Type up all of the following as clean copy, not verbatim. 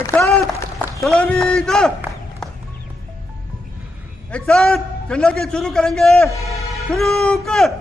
एक साथ सलामी दो। एक साथ झंडा के शुरू करेंगे। शुरू कर।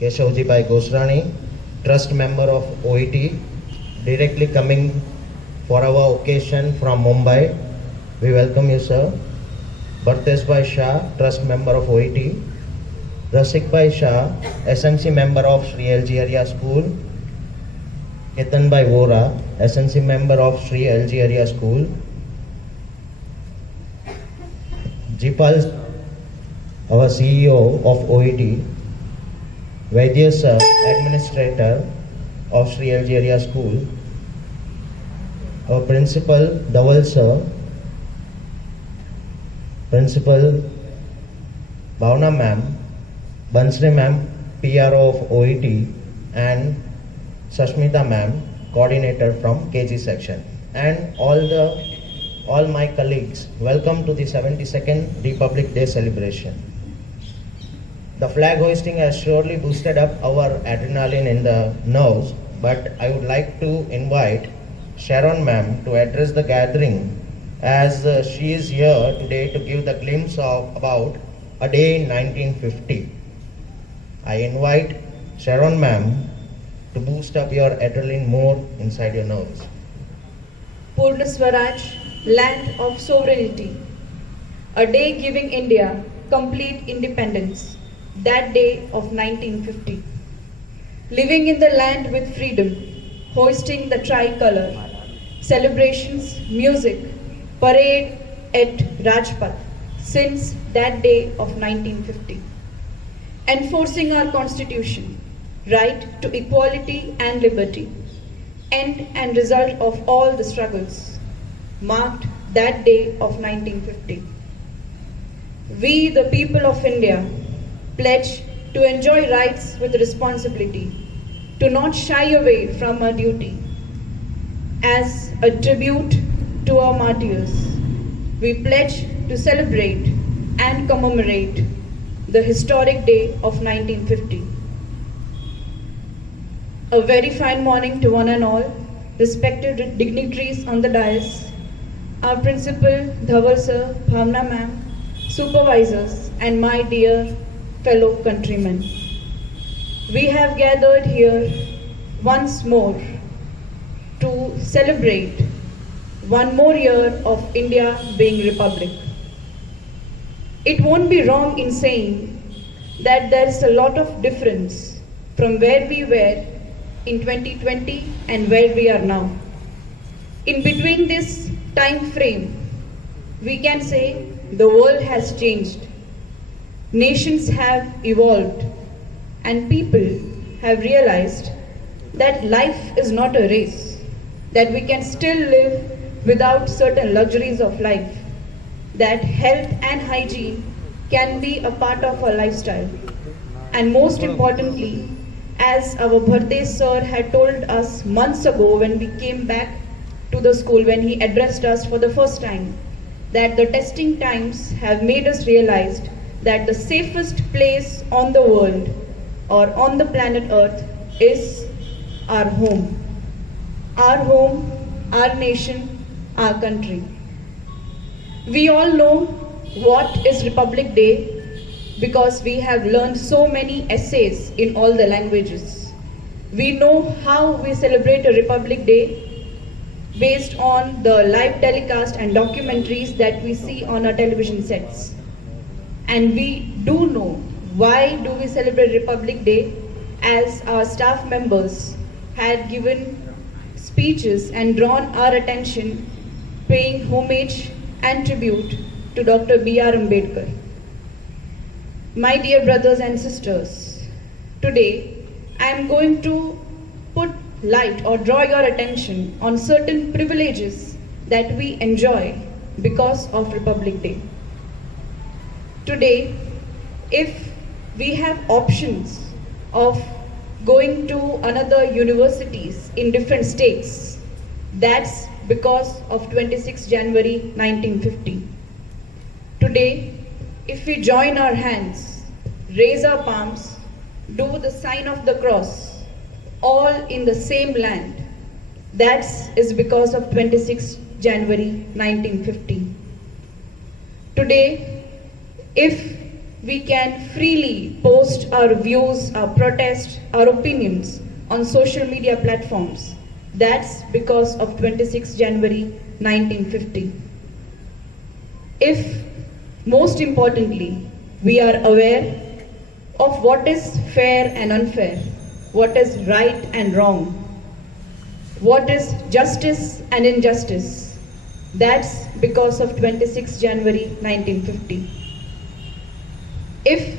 Keshavji Bhai Gosrani, trust member of OET, directly coming for our occasion from Mumbai. We welcome you, sir. Bartesh Bhai Shah, trust member of OET. Rasik Bhai Shah, SNC member of Sri LG Area School. Ketan Bhai Vora, SNC member of Sri LG Area School. Jipal, our CEO of OET. Vaidya sir, administrator of Sri LG Area School. Our principal, Dhaval sir. Principal, Bhavna ma'am. Bansri ma'am, PRO of OET. And Sashmita ma'am, coordinator from KG section. And all my colleagues, welcome to the 72nd Republic Day celebration. The flag hoisting has surely boosted up our adrenaline in the nerves, but I would like to invite Sharon ma'am to address the gathering as she is here today to give the glimpse of about a day in 1950. I invite Sharon ma'am to boost up your adrenaline more inside your nerves. Purna Swaraj, land of sovereignty. A day giving India complete independence. That day of 1950. Living in the land with freedom, hoisting the tricolor, celebrations, music, parade at Rajpath since that day of 1950. Enforcing our constitution, right to equality and liberty, end and result of all the struggles, marked that day of 1950. We, the people of India, pledge to enjoy rights with responsibility, to not shy away from our duty. As a tribute to our martyrs, we pledge to celebrate and commemorate the historic day of 1950. A very fine morning to one and all, respected dignitaries on the dais, our principal, Dhaval sir, Bhavna ma'am, supervisors, and my dear fellow countrymen. We have gathered here once more to celebrate one more year of India being republic. It won't be wrong in saying that there is a lot of difference from where we were in 2020 and where we are now. In between this time frame, we can say the world has changed, nations have evolved, and people have realized that life is not a race, that we can still live without certain luxuries of life, that health and hygiene can be a part of our lifestyle. And most importantly, as our Bhardesh sir had told us months ago when we came back to the school, when he addressed us for the first time, that the testing times have made us realize that the safest place on the world or on the planet Earth is our home. Our home, our nation, our country. We all know what is Republic Day because we have learned so many essays in all the languages. We know how we celebrate a Republic Day based on the live telecast and documentaries that we see on our television sets. And we do know why do we celebrate Republic Day, as our staff members had given speeches and drawn our attention, paying homage and tribute to Dr. B.R. Ambedkar. My dear brothers and sisters, today I am going to put light or draw your attention on certain privileges that we enjoy because of Republic Day. Today, if we have options of going to another universities in different states, that's because of 26 January 1950. Today, if we join our hands, raise our palms, do the sign of the cross, all in the same land, that is because of 26 January 1950. Today, if we can freely post our views, our protest, our opinions on social media platforms, that's because of 26 January 1950. If, most importantly, we are aware of what is fair and unfair, what is right and wrong, what is justice and injustice, that's because of 26 January 1950. If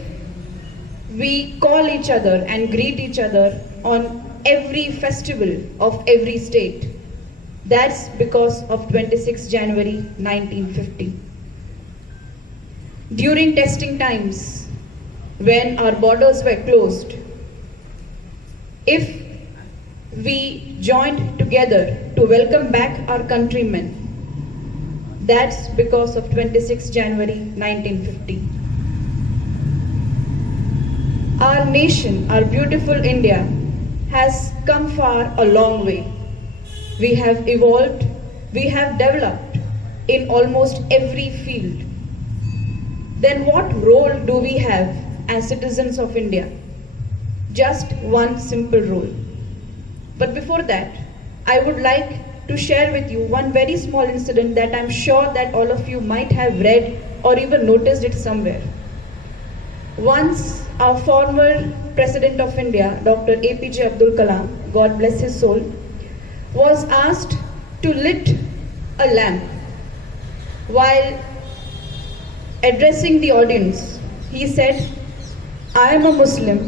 we call each other and greet each other on every festival of every state, that's because of 26 January 1950. During testing times, when our borders were closed, if we joined together to welcome back our countrymen, that's because of 26 January 1950. Our nation, our beautiful India, has come far a long way. We have evolved, we have developed in almost every field. Then what role do we have as citizens of India? Just one simple role. But before that, I would like to share with you one very small incident that I'm sure that all of you might have read or even noticed it somewhere. Once our former President of India, Dr. APJ Abdul Kalam, God bless his soul, was asked to lit a lamp. While addressing the audience, he said, "I am a Muslim.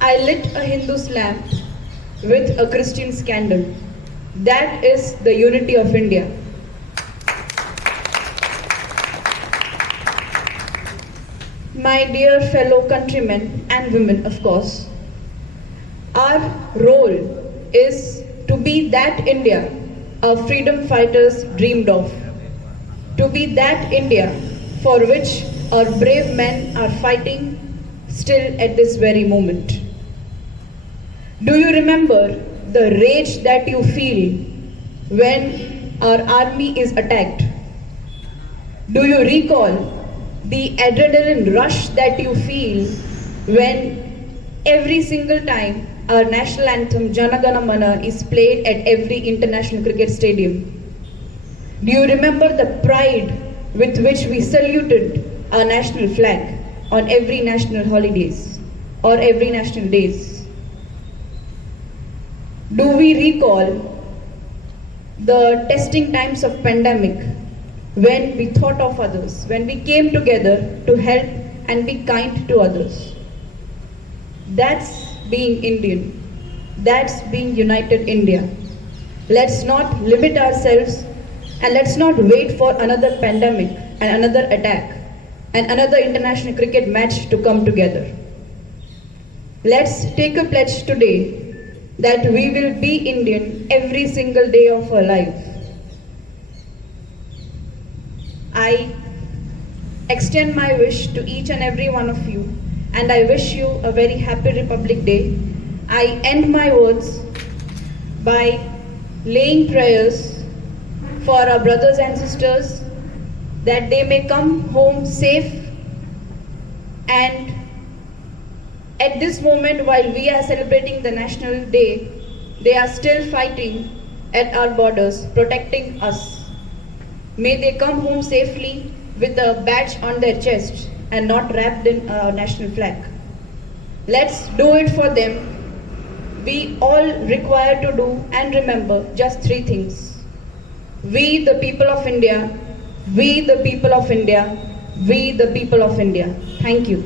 I lit a Hindu's lamp with a Christian's candle. That is the unity of India." my dear fellow countrymen and women, of course, our role is to be that India our freedom fighters dreamed of, to be that India for which our brave men are fighting still at this very moment. Do you remember the rage that you feel when our army is attacked? Do you recall the adrenaline rush that you feel when every single time our national anthem Jana Gana Mana is played at every international cricket stadium? Do you remember the pride with which we saluted our national flag on every national holidays or every national days? Do we recall the testing times of pandemic when we thought of others, when we came together to help and be kind to others? That's being Indian. That's being United India. Let's not limit ourselves and let's not wait for another pandemic and another attack and another international cricket match to come together. Let's take a pledge today that we will be Indian every single day of our life. I extend my wish to each and every one of you, and I wish you a very happy Republic Day. I end my words by laying prayers for our brothers and sisters that they may come home safe, and at this moment while we are celebrating the National Day, they are still fighting at our borders, protecting us. May they come home safely with a badge on their chest and not wrapped in our national flag. Let's do it for them. We all require to do and remember just three things. We the people of India, we the people of India, we the people of India. Thank you.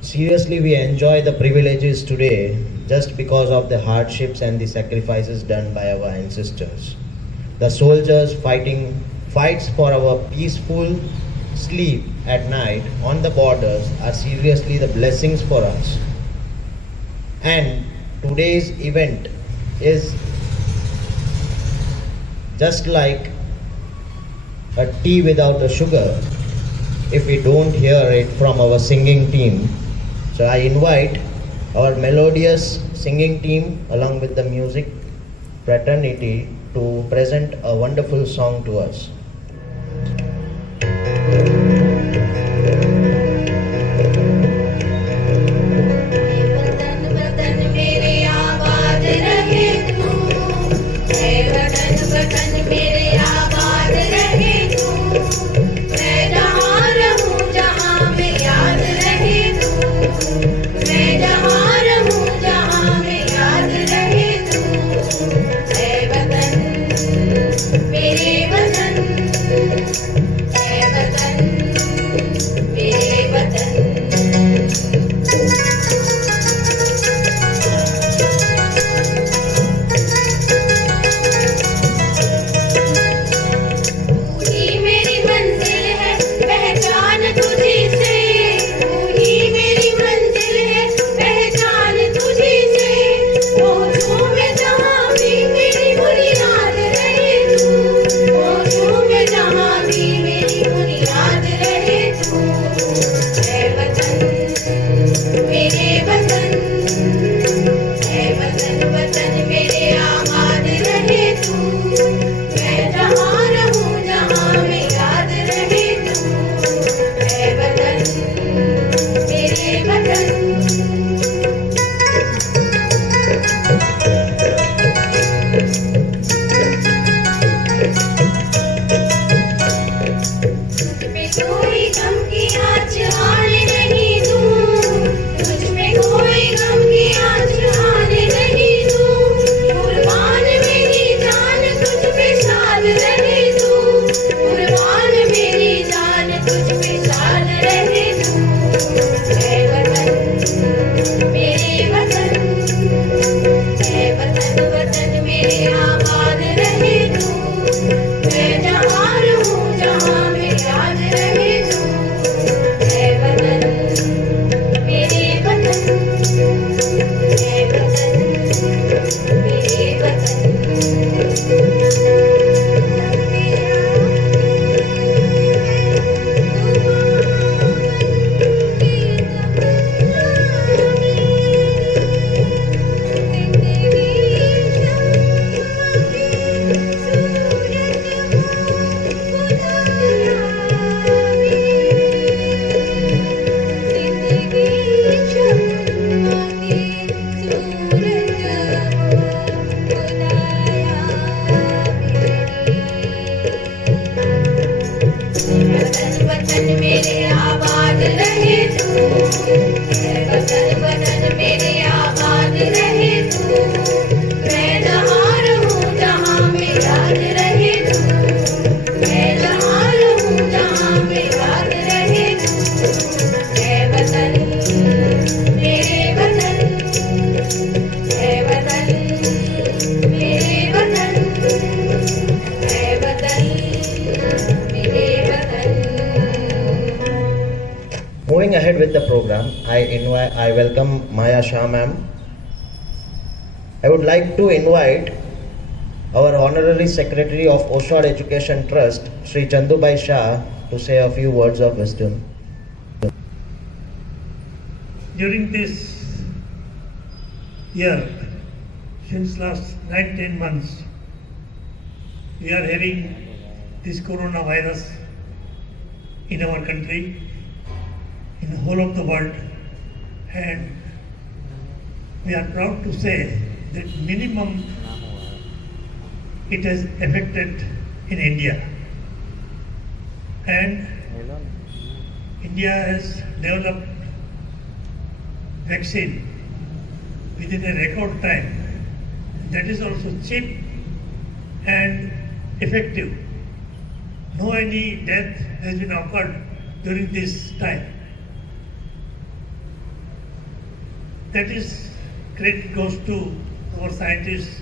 Seriously, we enjoy the privileges today just because of the hardships and the sacrifices done by our ancestors. The soldiers fights for our peaceful sleep at night on the borders are seriously the blessings for us. And today's event is just like a tea without a sugar if we don't hear it from our singing team. So I invite our melodious singing team along with the music fraternity to present a wonderful song to us. मेरे वतन ahead with the program, I welcome Maya Shah ma'am. I would like to invite our Honorary Secretary of Oshad Education Trust, Sri Chandubai Shah, to say a few words of wisdom. During this year, since last 9-10 months, we are having this coronavirus in our country, in the whole of the world, and we are proud to say that minimum it has affected in India. And India has developed vaccine within a record time. That is also cheap and effective. No any death has been occurred during this time. That is, credit goes to our scientists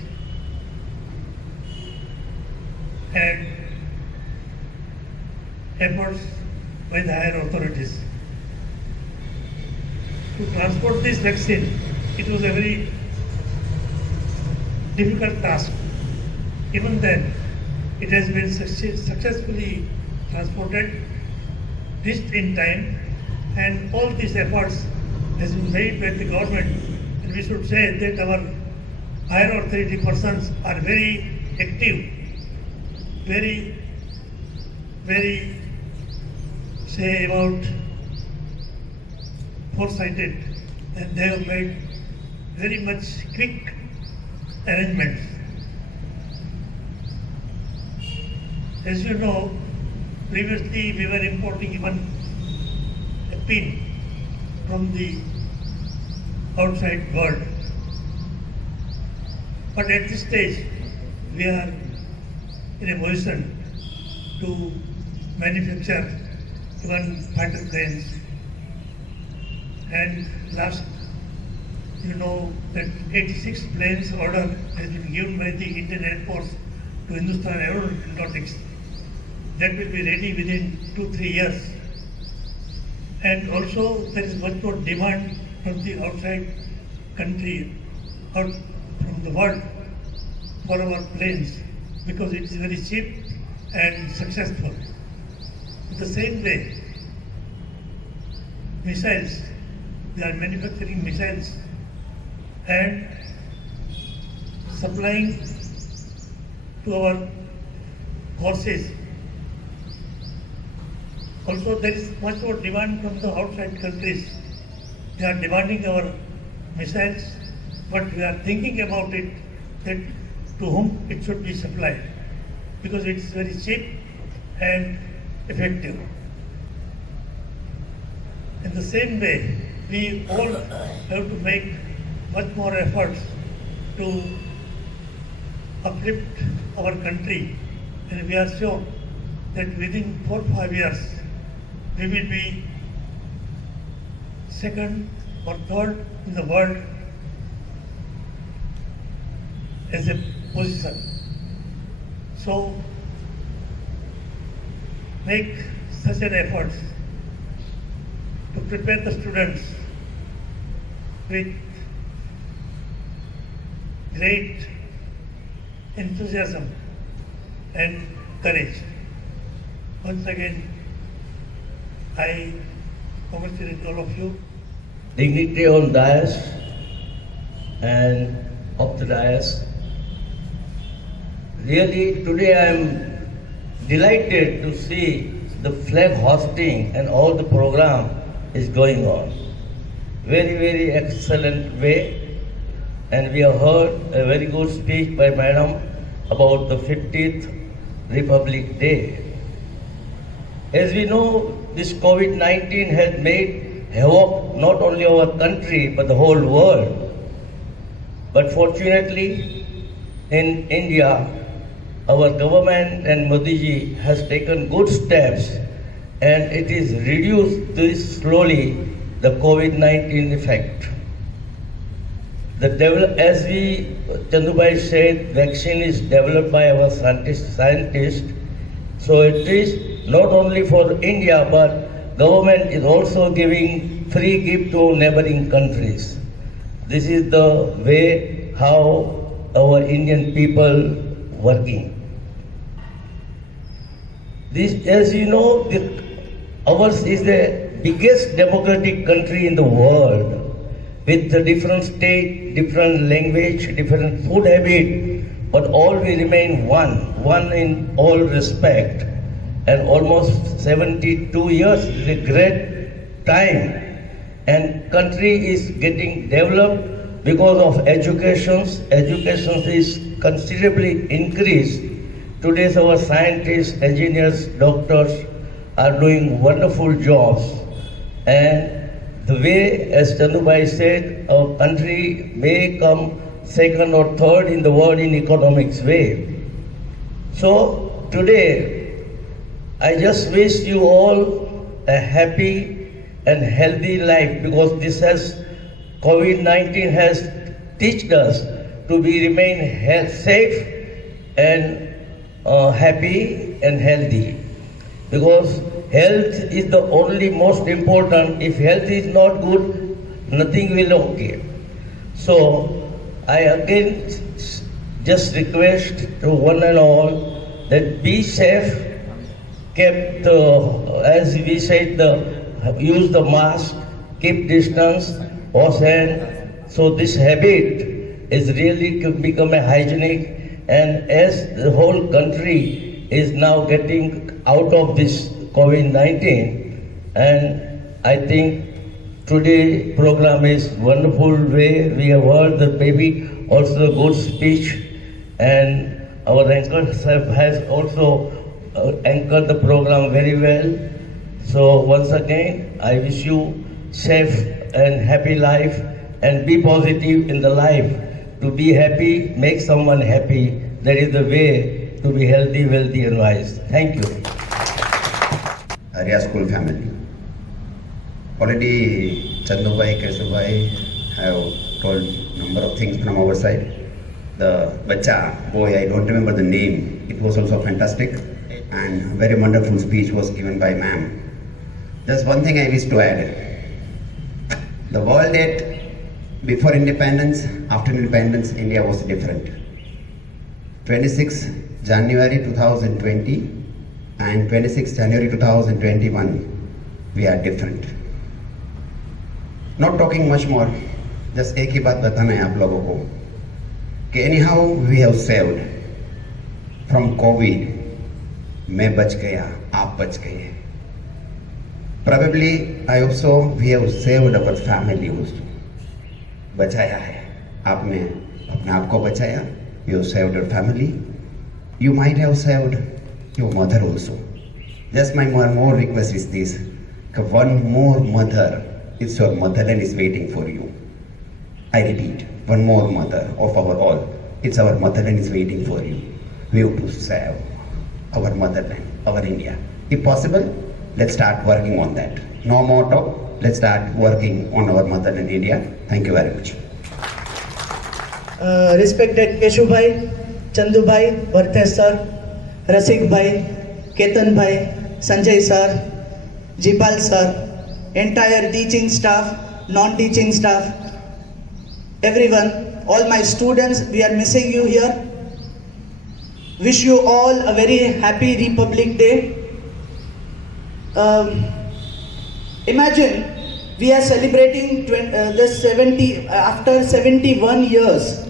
and efforts by the higher authorities. To transport this vaccine, it was a very difficult task. Even then, it has been successfully transported, reached in time, and all these efforts has been made by the government. And we should say that our higher authority persons are very active, very say about foresighted, and they have made very much quick arrangements. As you know, previously we were importing even a pin from the outside world. But at this stage, we are in a position to manufacture even fighter planes. And last, you know that 86 planes order has been given by the Indian Air Force to Hindustan Aeronautics. That will be ready within 2-3 years. And also there is much more demand from the outside country, out from the world, for our planes, because it is very cheap and successful. In the same way, missiles, they are manufacturing missiles and supplying to our forces. Also, there is much more demand from the outside countries. They are demanding our missiles, but we are thinking about it, that to whom it should be supplied, because it is very cheap and effective. In the same way, we all have to make much more efforts to uplift our country, and we are sure that within 4 or 5 years, we will be second or third in the world as a position. So, make such an effort to prepare the students with great enthusiasm and courage. Once again, I congratulate all of you. Dignity on dais and of the dais. Really, today I am delighted to see the flag hosting and all the program is going on. Very, very excellent way. And we have heard a very good speech by Madam about the 50th Republic Day. As we know, this COVID-19 has made havoc not only our country but the whole world. But fortunately, in India, our government and Modi ji has taken good steps, and it is reduced this slowly the COVID-19 effect. As Chandubai said, vaccine is developed by our scientists. So it is not only for India, but government is also giving free gift to neighboring countries. This is the way how our Indian people working. This, as you know, ours is the biggest democratic country in the world, with the different state, different language, different food habit, but all we remain one in all respect. And almost 72 years is a great time, and country is getting developed because of education. Education is considerably increased. Today our scientists, engineers, doctors are doing wonderful jobs, and the way, as Chandubai said, our country may come second or third in the world in economics way. So today, I just wish you all a happy and healthy life, because this has, COVID-19 has taught us to remain safe and happy and healthy. Because health is the only most important. If health is not good, nothing will okay. So I again just request to one and all that be safe, kept as we said, use the mask, keep distance, wash hand. So this habit is really become a hygienic, and as the whole country is now getting out of this COVID-19, and I think today program is wonderful way. We have heard that maybe also a good speech, and our anchor has also anchored the program very well. So once again, I wish you safe and happy life, and be positive in the life. To be happy, make someone happy. That is the way to be healthy, wealthy and wise. Thank you. Arya School family. Already Chandubai, Keshubai have told number of things from our side. The bacha, boy, I don't remember the name. It was also fantastic, and very wonderful speech was given by ma'am. Just one thing I wish to add. The world date before independence, after independence, India was different. 26 January 2020 and 26 January 2021, we are different. Not talking much more, just एक ही बात बताना है आप लोगों को कि anyhow we have saved from COVID. मैं बच गया, आप बच गए. Probably I also we have saved our family also. बचाया है, आपने अपने आप को बचाया. You saved your family. You might have saved your mother also. Just my more request is this: one more mother, it's your motherland is waiting for you. I repeat, one more mother of our all, it's our motherland is waiting for you. We have to save our motherland, our India. If possible, let's start working on that. No more talk, let's start working on our motherland India. Thank you very much. Respected Keshubai, Chandubai, Varthe sir, Rasik bhai, Ketan bhai, Sanjay sir, Jipal sir, entire teaching staff, non-teaching staff, everyone, all my students, we are missing you here. Wish you all a very happy Republic Day. Imagine we are celebrating after 71 years.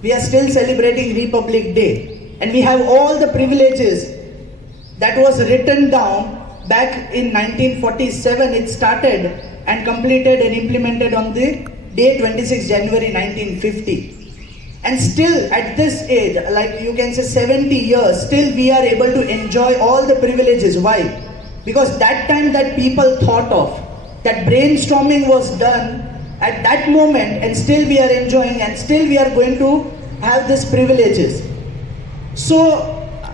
We are still celebrating Republic Day, and we have all the privileges that was written down back in 1947. It started and completed and implemented on the day 26 January 1950. And still at this age, like you can say 70 years, still we are able to enjoy all the privileges. Why? Because that time that people thought of, that brainstorming was done at that moment, and still we are enjoying, and still we are going to have these privileges. So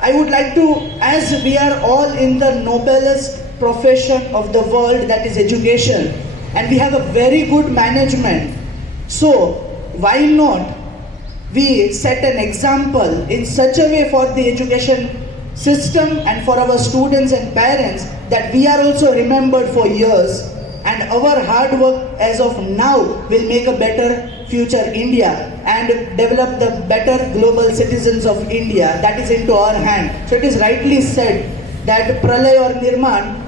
I would like to, as we are all in the noblest profession of the world, that is education, and we have a very good management, so why not we set an example in such a way for the education system and for our students and parents that we are also remembered for years, and our hard work as of now will make a better future India and develop the better global citizens of India. That is into our hand. So it is rightly said that pralay or nirman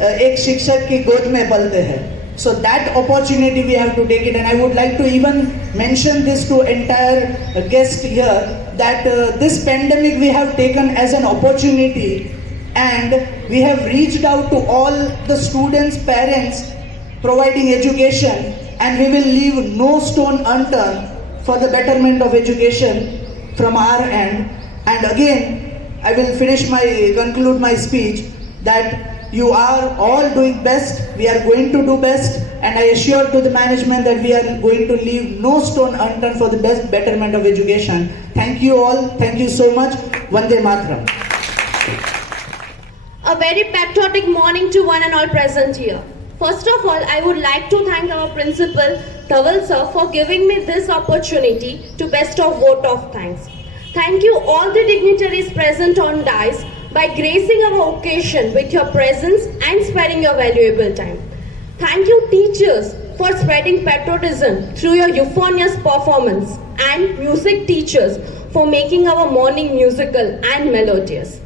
एक शिक्षक की गोद में पलते हैं. So that opportunity we have to take it, and I would like to even mention this to entire guest here that this pandemic we have taken as an opportunity, and we have reached out to all the students, parents, providing education, and we will leave no stone unturned for the betterment of education from our end. And again, I will conclude my speech that you are all doing best, we are going to do best, and I assure to the management that we are going to leave no stone unturned for the best betterment of education. Thank you all, thank you so much. Vande Mataram. A very patriotic morning to one and all present here. First of all, I would like to thank our principal, Dhaval sir, for giving me this opportunity to best of vote of thanks. Thank you all the dignitaries present on dais by gracing our occasion with your presence and sparing your valuable time. Thank you teachers for spreading patriotism through your euphonious performance, and music teachers for making our morning musical and melodious.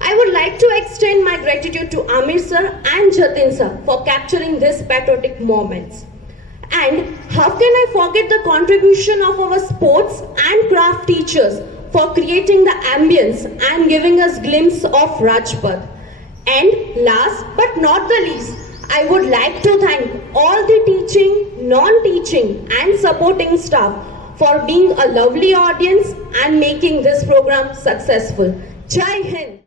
I would like to extend my gratitude to Amir sir and Jatin sir for capturing these patriotic moments. And how can I forget the contribution of our sports and craft teachers for creating the ambience and giving us glimpse of Rajpath. And last but not the least, I would like to thank all the teaching, non-teaching and supporting staff for being a lovely audience and making this program successful. Jai Hind!